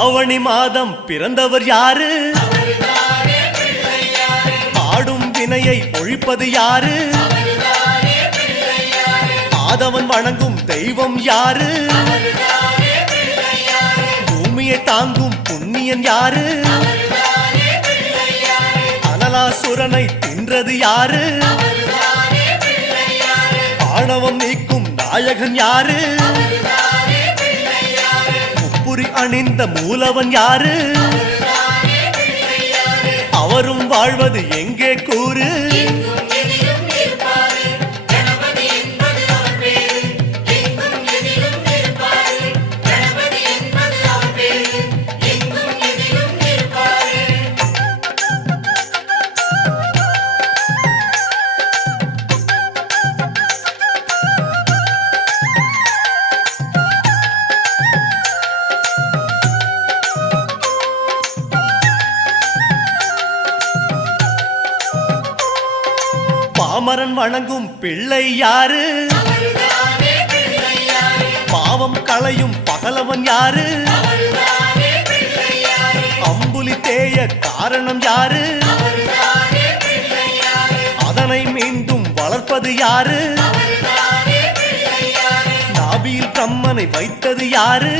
ஆவணி மாதம் பிறந்தவர் யாரு? ஆடும் வினையை ஒழிப்பது யாரு? ஆதவன் வணங்கும் தெய்வம் யாரு? பூமியை தாங்கும் புண்ணியன் யாரு? அனலாசுரனை தின்றது யாரு? ஆணவம் நீக்கும் நாயகன் யாரு? முப்புரி அணிந்த மூலவன் யாரு? அவரும் வாழ்வது எங்கே கூறு? பாமரன் வணங்கும் பிள்ளை யாரு? பாவம் களையும் பகலவன் யாரு? அம்புலி தேய காரணம் யாரு? அதனை மீண்டும் வளர்ப்பது யாரு? நாபியில் பிரம்மனை வைத்தது யாரு?